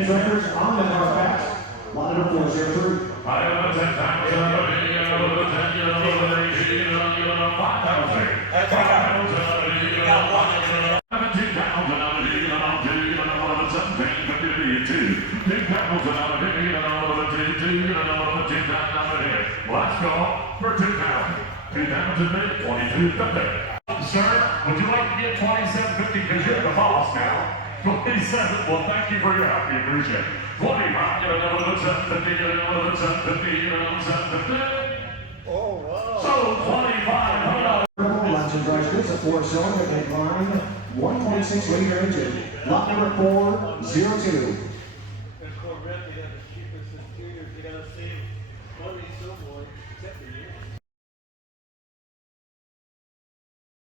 James Rutgers on the car pass. Lot number 403. Let's go for 2,000. 2250. Sir, would you like to get 2750 because you're the boss now? 27. Well, thank you for your help. We appreciate it. 25. 750. Oh, wow. So $2,500. Legend drives goods, a 4-cylinder, make line 1.6-liter engine. Lot number 402. That Corvette, they got the cheapest interior. You gotta save money somewhere. Except for you.